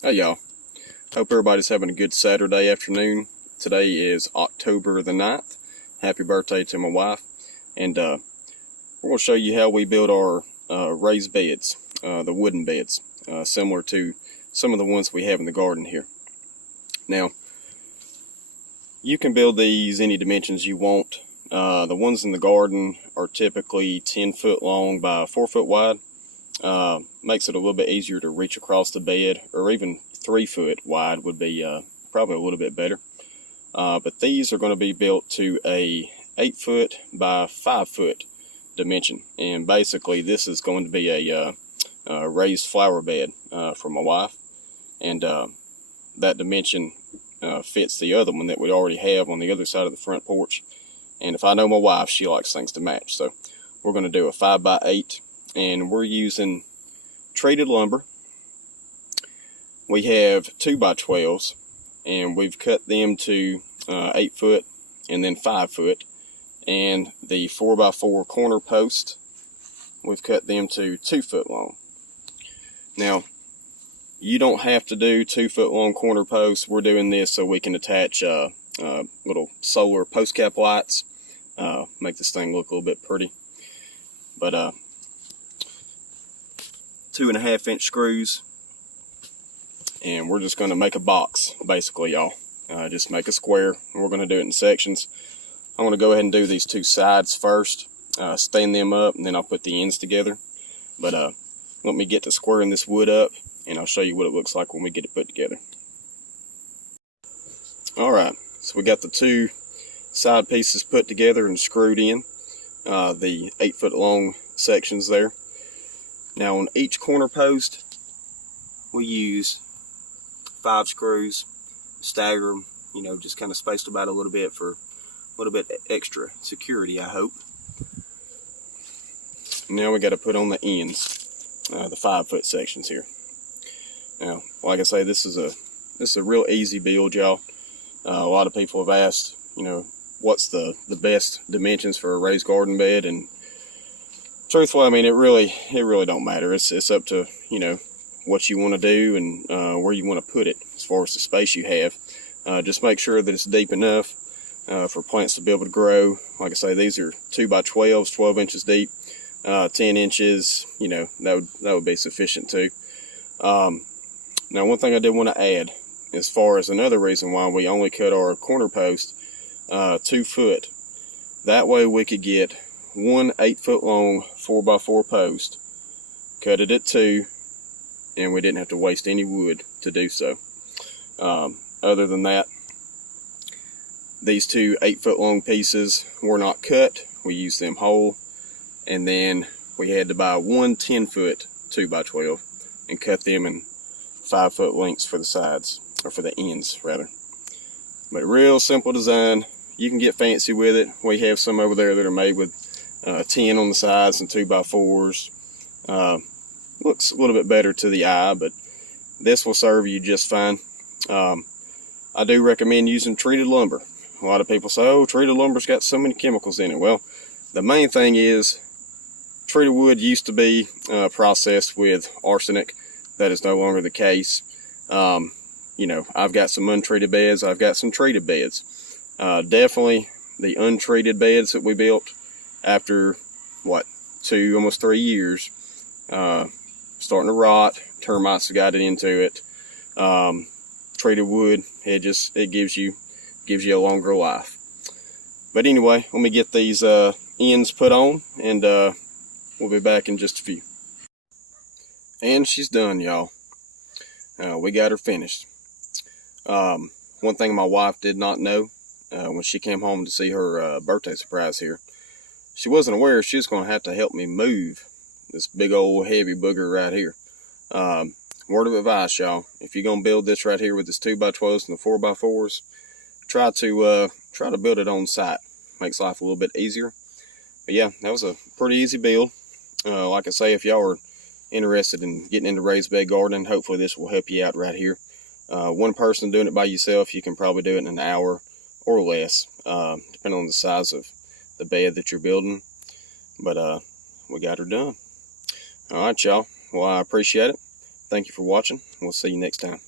Hey y'all, hope everybody's having a good Saturday afternoon. Today is October the 9th. Happy birthday to my wife. And we're going to show you how we build our raised beds, the wooden beds, similar to some of the ones we have in the garden here. Now, you can build these any dimensions you want. The ones in the garden are typically 10 foot long by 4 foot wide. Makes it a little bit easier to reach across the bed, or even 3 foot wide would be probably a little bit better. But these are going to be built to a 8 foot by 5 foot dimension, and basically this is going to be a raised flower bed for my wife, and that dimension fits the other one that we already have on the other side of the front porch. And if I know my wife, she likes things to match, so we're going to do a 5 by 8, and we're using treated lumber. We have 2 by 12s, and we've cut them to 8 foot and then 5 foot. And the 4 by 4 corner post, we've cut them to 2 foot long. Now, you don't have to do 2 foot long corner posts. We're doing this so we can attach little solar post cap lights, make this thing look a little bit pretty. But 2.5 inch screws, and we're just going to make a box, basically, y'all. Just make a square, and we're going to do it in sections. I'm going to go ahead and do these 2 sides first, stand them up, and then I'll put the ends together. But let me get to squaring this wood up, and I'll show you what it looks like when we get it put together. Alright, so we got the 2 side pieces put together and screwed in, the 8 foot long sections there. Now on each corner post, we use 5 screws, stagger them, just kind of spaced about a little bit for a little bit extra security, I hope. Now we got to put on the ends, the 5 foot sections here. Now, like I say, this is a real easy build, y'all. A lot of people have asked, what's the best dimensions for a raised garden bed, and truthfully, I mean, it really don't matter. It's up to, what you want to do and where you want to put it as far as the space you have. Just make sure that it's deep enough for plants to be able to grow. Like I say, these are 2 by 12s, 12 inches deep, 10 inches, that would be sufficient too. Now, one thing I did want to add, as far as another reason why we only cut our corner post 2 foot, that way we could get one 8 foot long 4 by 4 post, cut it at 2, and we didn't have to waste any wood to do so. Other than that, these 2 8 foot long pieces were not cut. We used them whole, and then we had to buy one 10 foot 2 by 12 and cut them in 5 foot lengths for the sides, or for the ends rather. But real simple design. You can get fancy with it. We have some over there that are made with 10 on the sides and 2 by 4s. Looks a little bit better to the eye, but this will serve you just fine. I do recommend using treated lumber. A lot of people say, oh, treated lumber's got so many chemicals in it. Well, the main thing is treated wood used to be processed with arsenic. That is no longer the case. I've got some untreated beds. I've got some treated beds. Definitely the untreated beds that we built after, 2, almost 3 years, starting to rot. Termites have got it into it. Treated wood, it gives you a longer life. But anyway, let me get these ends put on, and we'll be back in just a few. And she's done, y'all. We got her finished. One thing my wife did not know when she came home to see her birthday surprise here, she wasn't aware she was going to have to help me move this big old heavy booger right here. Word of advice, y'all, if you're going to build this right here with this 2 by 12s and the 4 by 4s, try to build it on site. Makes life a little bit easier. But yeah, that was a pretty easy build. Like I say, if y'all are interested in getting into raised bed gardening, hopefully this will help you out right here. One person doing it by yourself, you can probably do it in an hour or less, depending on the size of the bed that you're building. But we got her done. All right, y'all. Well, I appreciate it. Thank you for watching. We'll see you next time.